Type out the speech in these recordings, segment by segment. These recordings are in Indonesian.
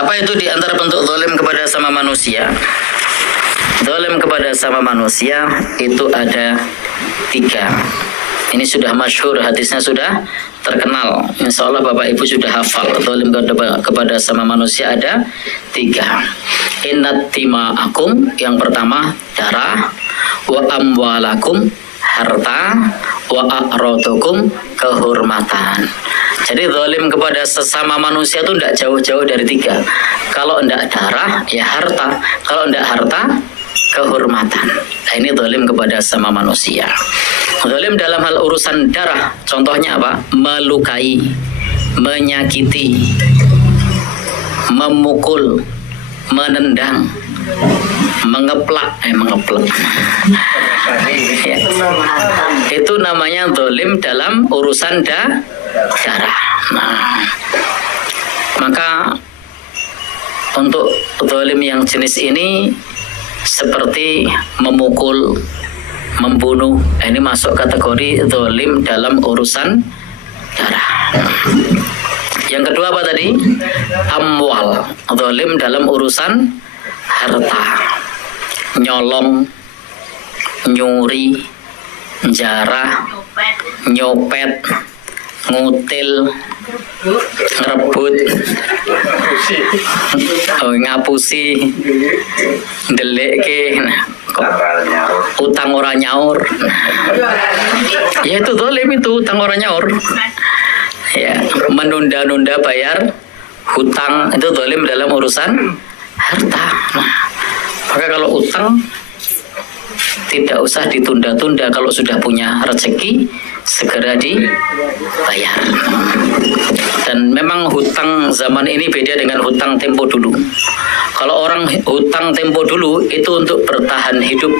Apa itu di antara bentuk zalim kepada sama manusia? Zalim kepada sama manusia itu ada 3. Ini sudah masyhur, hadisnya sudah terkenal. Insya Allah Bapak Ibu sudah hafal. Zalim kepada sama manusia ada 3. Innat tima'akum, yang pertama darah, wa amwalakum, harta, wa a'radakum, kehormatan. Jadi zalim kepada sesama manusia itu tidak jauh-jauh dari 3. Kalau tidak darah, ya harta. Kalau tidak harta, kehormatan. Nah, ini zalim kepada sesama manusia. Zalim dalam hal urusan darah, contohnya apa? Melukai, menyakiti, memukul, menendang, mengeplak. Ya. Itu namanya zalim dalam urusan darah. Nah, maka untuk zalim yang jenis ini seperti memukul, membunuh, ini masuk kategori zalim dalam urusan darah. Yang kedua apa tadi? Amwal, zalim dalam urusan harta, nyolong, nyuri, jarah, nyopet, ngutil, ngerebut, ngapusi, ndeleke, utang ora nyaur. Ya itu zalim, itu utang ora nyaur. Ya, menunda-nunda bayar hutang itu zalim dalam urusan harta. Maka kalau utang tidak usah ditunda-tunda, kalau sudah punya rezeki segera dibayar. Dan memang hutang zaman ini beda dengan hutang tempo dulu. Kalau orang hutang tempo dulu itu untuk bertahan hidup.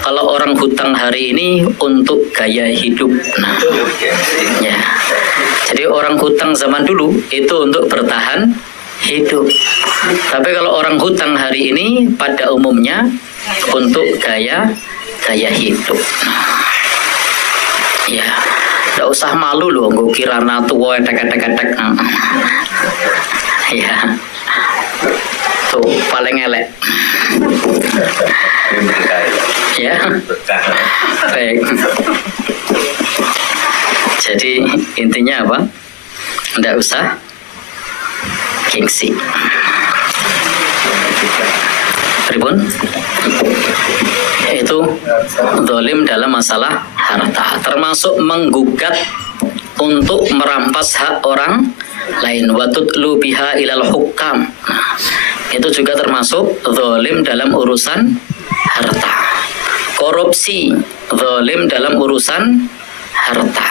Kalau orang hutang hari ini untuk gaya hidup. Nah, ya. Jadi orang hutang zaman dulu itu untuk bertahan hidup. Tapi kalau orang hutang hari ini pada umumnya untuk gaya hidup. Ya, tidak usah malu loh, gue kirana tua etek. Ya, tuh paling elek. Ya, baik. Jadi intinya apa? Tidak usah gengsi. Pripun? Itu zalim dalam masalah harta, termasuk menggugat untuk merampas hak orang lain, watutlu biha ilal hukam. Itu juga termasuk zalim dalam urusan harta. Korupsi, zalim dalam urusan harta.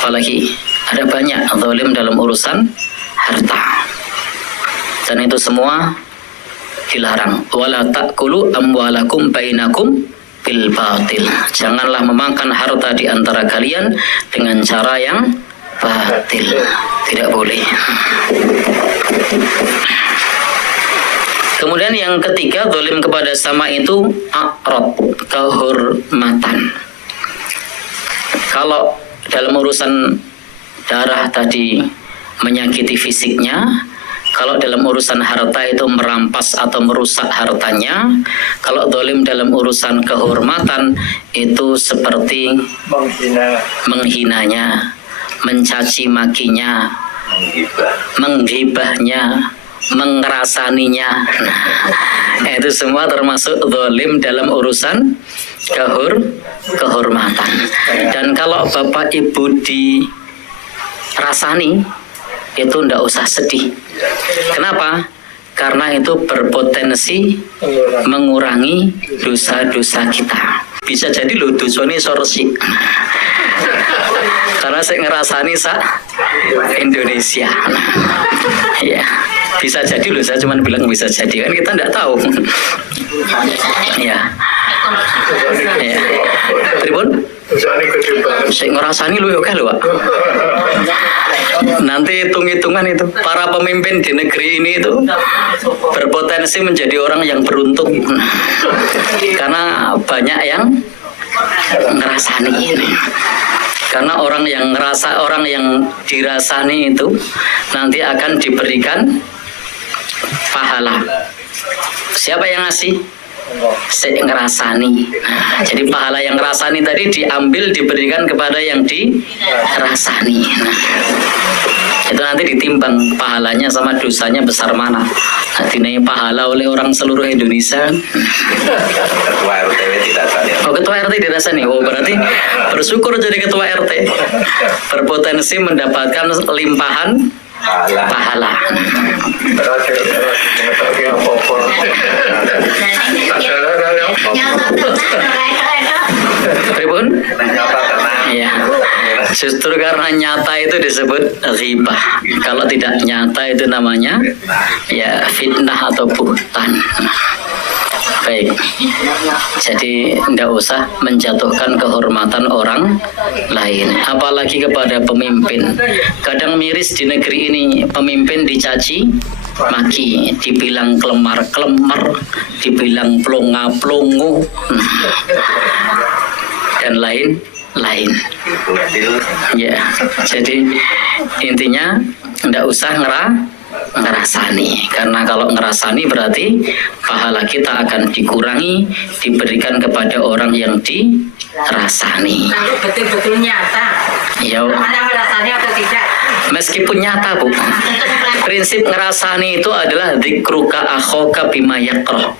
Apalagi ada banyak zalim dalam urusan harta. Dan itu semua dilarang. Wala ta'kulu amwalakum bainakum bil batil. Janganlah memakan harta di antara kalian dengan cara yang batil. Tidak boleh. Kemudian yang ketiga, zalim kepada sama itu a'rad, kehormatan. Kalau dalam urusan darah tadi menyakiti fisiknya, kalau dalam urusan harta itu merampas atau merusak hartanya, kalau zalim dalam urusan kehormatan itu seperti menghinanya, mencaci makinya, menggibahnya, mengerasaninya. Nah, itu semua termasuk zalim dalam urusan kehormatan. Dan kalau Bapak Ibu dirasani, itu ndak usah sedih. Kenapa? Karena itu berpotensi mengurangi dosa-dosa kita. Bisa jadi loh dosanya resik. Karena saya ngerasani Indonesia. Ya, bisa jadi loh, saya cuma bilang bisa jadi, kan kita ndak tahu. Ya. Ya. Tribun? Saya ngerasani loh, oke loh, Pak. Nanti hitung-hitungan itu para pemimpin di negeri ini itu berpotensi menjadi orang yang beruntung karena banyak yang ngerasani ini. Karena orang yang ngerasa, orang yang dirasani itu nanti akan diberikan pahala. Siapa yang ngasih? Ngerasani. Jadi pahala yang ngerasani tadi diambil diberikan kepada yang dirasani. Itu nanti ditimbang pahalanya sama dosanya besar mana. Dinai pahala oleh orang seluruh Indonesia. Ketua RT dirasani. Oh, ketua RT dirasani. Oh, berarti bersyukur jadi ketua RT. Berpotensi mendapatkan limpahan pahala. Pripun? Iya. Justru karena nyata itu disebut ghibah. Kalau tidak nyata itu namanya ya fitnah atau buhtan. Baik. Jadi tidak usah menjatuhkan kehormatan orang lain, apalagi kepada pemimpin. Kadang miris di negeri ini, pemimpin dicaci maki, dibilang kelemar-kelemar, dibilang plonga-plongo, dan lain-lain. Ya, jadi intinya tidak usah ngerasani, karena kalau ngerasani berarti pahala kita akan dikurangi, diberikan kepada orang yang dirasani. Betul-betul nyata. Ya, Ada ngerasani atau tidak? meskipun nyata, Bu. Prinsip ngerasani itu adalah dzikruka akhoka bima yakrah.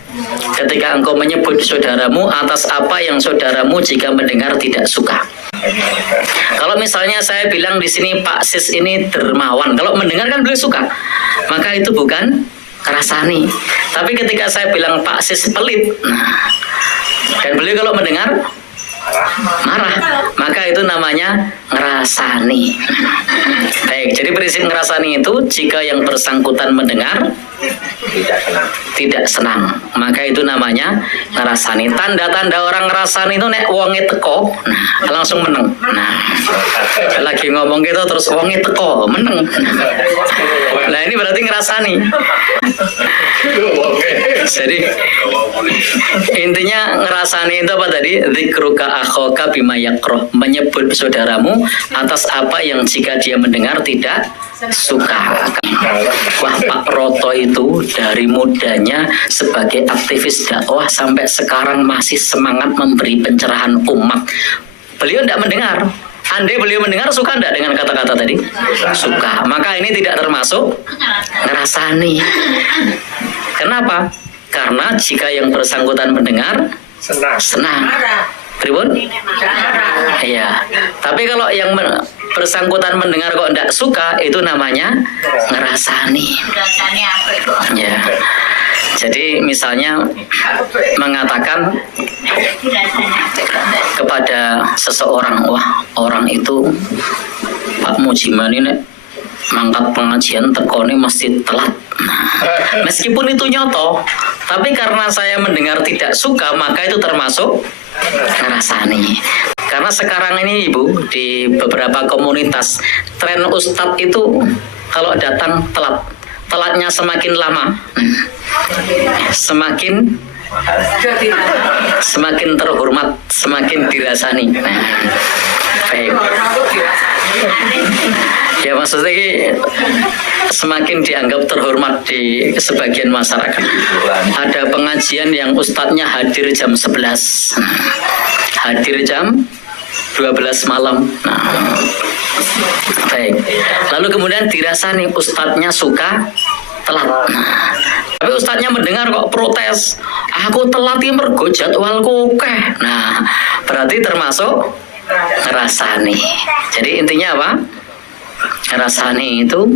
Ketika engkau menyebut saudaramu atas apa yang saudaramu jika mendengar tidak suka. Kalau misalnya saya bilang di sini Pak Sis ini dermawan, kalau mendengar kan beliau suka, maka itu bukan ngerasani. Tapi ketika saya bilang Pak Sis pelit, dan beliau kalau mendengar marah, maka itu namanya ngerasani. Baik, jadi prinsip ngerasani itu jika yang bersangkutan mendengar tidak senang, maka itu namanya ngerasani. Tanda-tanda orang ngerasani itu nek wonge teko, nah, langsung meneng. Nah, lagi ngomong gitu terus wonge teko, meneng. Nah, ini berarti ngerasani. Jadi intinya ngerasani itu apa tadi? Dzikruka akhoka bima yakrah, menyebut saudaramu atas apa yang jika dia mendengar tidak suka. Wah, Pak Roto itu dari mudanya sebagai aktivis dakwah sampai sekarang masih semangat memberi pencerahan umat. Beliau tidak mendengar. Andai beliau mendengar, suka tidak dengan kata-kata tadi? Suka. Maka ini tidak termasuk ngerasani. Kenapa? Karena jika yang bersangkutan mendengar senang. Tribun? Iya. Tapi kalau yang bersangkutan mendengar kok tidak suka, itu namanya ngerasani. Ya. Jadi misalnya mengatakan kepada seseorang, wah orang itu Pak Mujiman ini mangkat pengajian tekone mesti telat. Nah, meskipun itu nyoto, tapi karena saya mendengar tidak suka, maka itu termasuk ngerasani. Karena sekarang ini Ibu, di beberapa komunitas tren ustadz itu kalau datang telat, telatnya semakin lama, semakin terhormat, semakin dirasani. Baik. Ya maksudnya semakin dianggap terhormat di sebagian masyarakat. Ada pengajian yang ustadznya hadir jam 11, hadir jam 12 malam. Nah, baik. Lalu kemudian dirasani ustadznya suka telat. Nah, tapi ustadznya mendengar kok protes, aku telat ya mergo jadwalku oke. Nah, berarti termasuk ngerasani. Jadi intinya apa? Ngerasani itu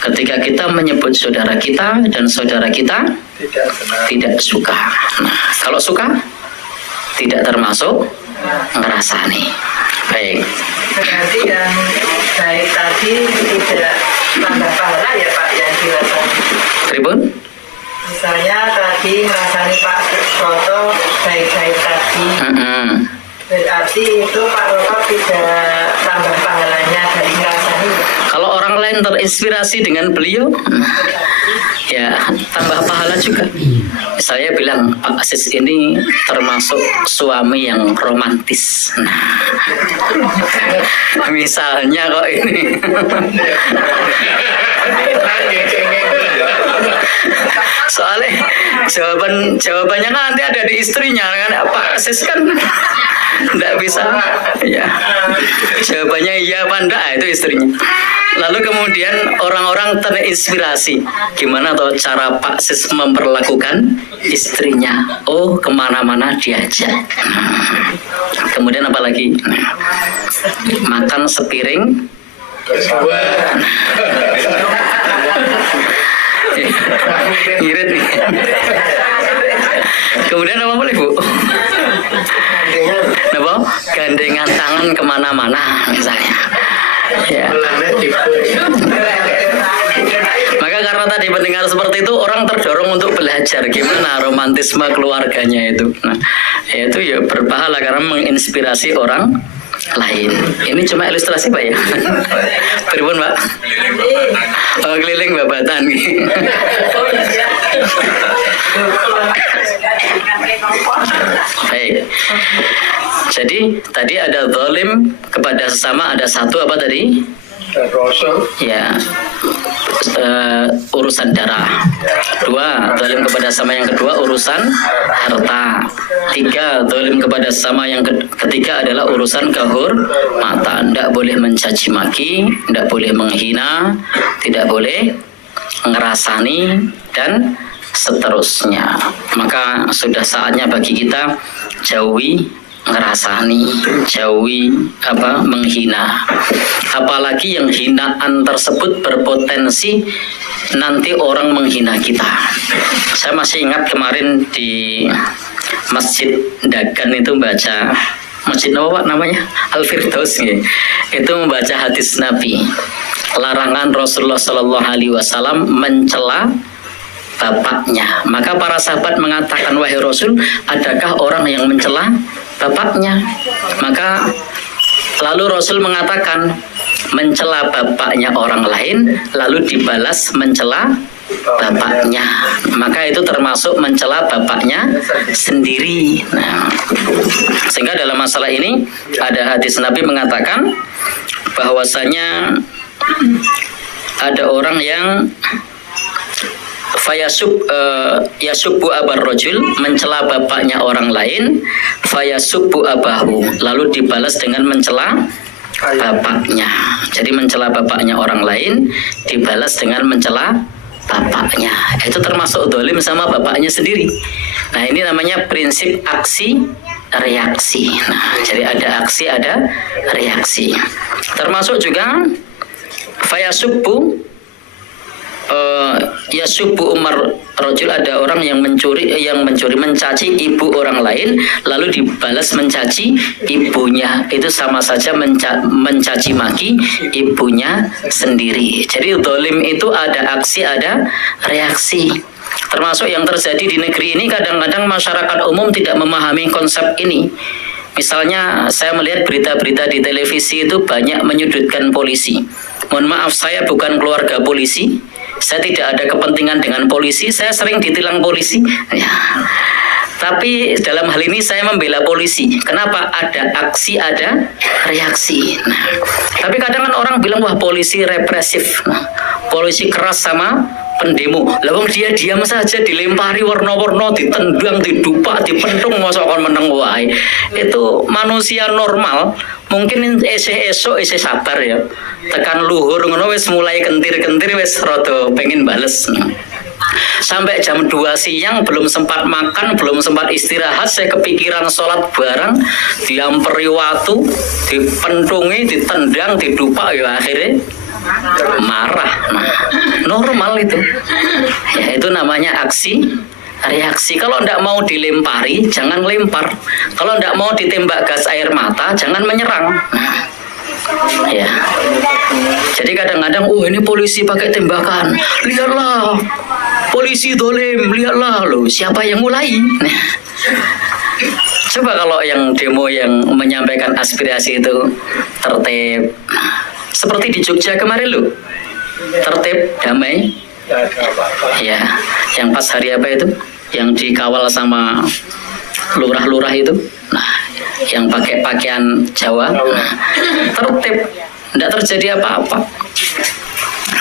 ketika kita menyebut saudara kita dan saudara kita tidak suka. Nah, kalau suka tidak termasuk ngerasani. Baik. Berarti yang baik tadi tidak tambah pahala ya Pak yang dirasani. Tribun? Misalnya tadi ngerasani Pak Roto baik-baik tadi. Berarti itu Pak Roto tidak tambah pahalanya dari ngerasani. Kalau orang lain terinspirasi dengan beliau, ya tambah pahala juga. Saya bilang Pak Asis ini termasuk suami yang romantis. Nah, misalnya kok ini. Soalnya jawabannya kan nanti ada di istrinya kan, Pak Sis kan nggak bisa ya. Jawabannya iya apa enggak itu istrinya. Lalu kemudian orang-orang terinspirasi gimana atau cara Pak Sis memperlakukan istrinya. Oh, kemana-mana diajak. Kemudian apa lagi? Makan sepiring ngirit nih. Kemudian apa boleh Bu? Apa? Gandengan tangan kemana-mana misalnya. Ya. Maka karena tadi mendengar seperti itu, orang terdorong untuk belajar gimana romantisme keluarganya itu. Nah, itu ya berpahala karena menginspirasi orang lain. Ini cuma ilustrasi Pak ya. Pripun Pak? Oh, keliling babatan. Baik. Jadi tadi ada zalim kepada sesama, ada satu apa tadi? Ya, urusan darah. 2, zalim kepada sesama, yang kedua urusan harta. 3, zalim kepada sesama, yang ketiga adalah urusan kehormatan. Tidak boleh mencaci maki, tidak boleh menghina, tidak boleh ngerasani, dan seterusnya. Maka sudah saatnya bagi kita jauhi ngerasani, jauhi menghina. Apalagi yang hinaan tersebut berpotensi nanti orang menghina kita. Saya masih ingat kemarin di Masjid Dagan itu baca, masjid apa namanya? Al-Firdaus ya. Itu membaca hadis Nabi. Larangan Rasulullah Shallallahu Alaihi Wasallam mencela bapaknya. Maka para sahabat mengatakan, wahai Rasul, adakah orang yang mencela bapaknya? Maka lalu Rasul mengatakan, mencela bapaknya orang lain lalu dibalas mencela bapaknya, maka itu termasuk mencela bapaknya sendiri. Nah, sehingga dalam masalah ini ada hadis Nabi mengatakan bahwasanya ada orang yang yasubbu abar rajul, mencela bapaknya orang lain, fayasubbu abahu, lalu dibalas dengan mencela bapaknya. Jadi mencela bapaknya orang lain dibalas dengan mencela bapaknya. Itu termasuk zalim sama bapaknya sendiri. Nah, ini namanya prinsip aksi reaksi. Nah, jadi ada aksi, ada reaksi. Termasuk juga fayasubbu yasubbu Umar rajul, ada orang yang mencuri mencaci ibu orang lain lalu dibalas mencaci ibunya. Itu sama saja mencaci maki ibunya sendiri. Jadi zalim itu ada aksi, ada reaksi. Termasuk yang terjadi di negeri ini, kadang-kadang masyarakat umum tidak memahami konsep ini. Misalnya saya melihat berita-berita di televisi itu banyak menyudutkan polisi. Mohon maaf, saya bukan keluarga polisi, saya tidak ada kepentingan dengan polisi, saya sering ditilang polisi ya. Tapi dalam hal ini saya membela polisi. Kenapa? Ada aksi, ada reaksi. Nah, tapi kadang kan orang bilang, wah polisi represif, polisi keras sama pendemo. Lawang dia diam saja, dilempari warna-warna, ditendang, didupak, dipentung, masa akan meneng wae. Itu manusia normal. Mungkin esok sabar ya. Tekan luhur ngono wis mulai kentir-kentir, wis rada pengen bales. Sampai jam 2 siang belum sempat makan, belum sempat istirahat, saya kepikiran sholat bareng, diamperi watu, dipentungi, ditendang, didupak, ya akhirnya marah. Nah, normal itu. Ya, itu namanya aksi reaksi. Kalau tidak mau dilempari, jangan lempar. Kalau tidak mau ditembak gas air mata, jangan menyerang. Ya. Jadi kadang-kadang, ini polisi pakai tembakan. Lihatlah, polisi zalim. Lihatlah, loh, siapa yang mulai? Nah. Coba kalau yang demo yang menyampaikan aspirasi itu tertib, seperti di Jogja kemarin loh, tertib, damai. Ya, yang pas hari apa itu? Yang dikawal sama lurah-lurah itu. Nah, yang pakai pakaian Jawa. Nah, tertib, tidak terjadi apa-apa.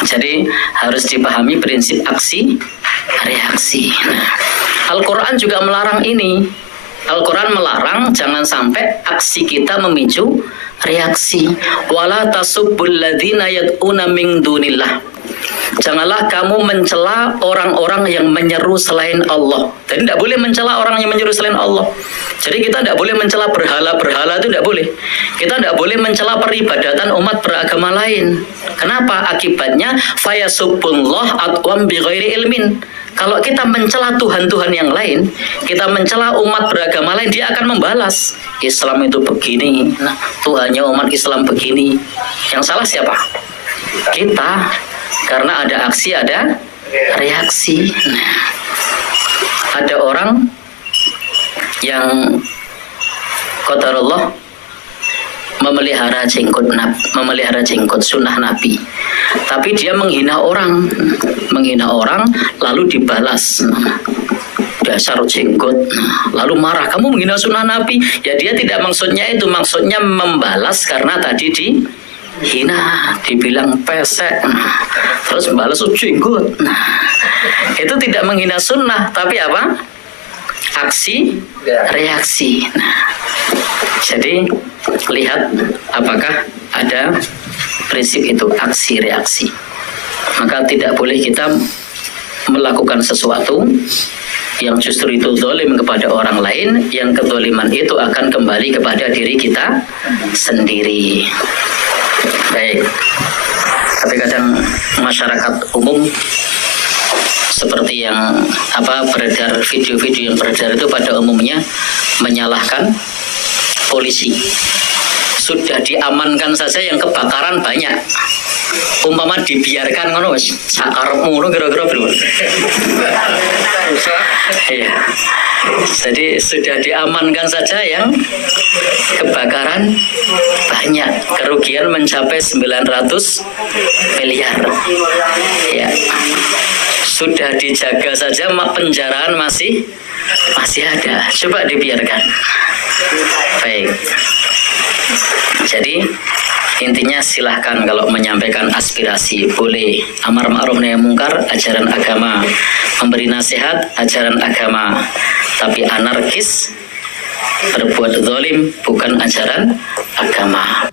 Jadi harus dipahami prinsip aksi reaksi. Nah, Al-Quran juga melarang ini. Al-Quran melarang jangan sampai aksi kita memicu reaksi. Wala tasubbul ladzina yad'una min dunillah. Janganlah kamu mencela orang-orang yang menyeru selain Allah. Jadi tidak boleh mencela orang yang menyeru selain Allah. Jadi kita tidak boleh mencela berhala-berhala, itu tidak boleh. Kita tidak boleh mencela peribadatan umat beragama lain. Kenapa? Akibatnya fayasubbullah atwam bighairi ilmin. Kalau kita mencela Tuhan-Tuhan yang lain, kita mencela umat beragama lain, dia akan membalas. Islam itu begini, nah, Tuhannya umat Islam begini. Yang salah siapa? Kita. Karena ada aksi, ada reaksi. Nah, ada orang yang qadarullah memelihara jenggot sunnah Nabi, tapi dia menghina orang lalu dibalas, dasar jenggot, lalu marah, kamu menghina sunnah Nabi. Ya dia tidak maksudnya itu, maksudnya membalas karena tadi dihina, dibilang pesek, terus balas jenggot. Itu tidak menghina sunnah, tapi apa? Aksi reaksi. Jadi lihat apakah ada prinsip itu, aksi reaksi. Maka tidak boleh kita melakukan sesuatu yang justru itu zalim kepada orang lain, yang kezaliman itu akan kembali kepada diri kita sendiri. Baik. Tapi kadang masyarakat umum seperti yang beredar, video-video yang beredar itu pada umumnya menyalahkan polisi. Sudah diamankan saja yang kebakaran banyak. Umpama dibiarkan ngono wis sakarepmu ngono kira-kira berapa? Iya. Jadi sudah diamankan saja yang kebakaran banyak, kerugian mencapai 900 miliar. Ya. Sudah dijaga saja penjaraan masih ada. Coba dibiarkan. Baik. Jadi intinya silahkan kalau menyampaikan aspirasi boleh, amar ma'ruf nahi mungkar ajaran agama, memberi nasihat ajaran agama, tapi anarkis berbuat zalim bukan ajaran agama.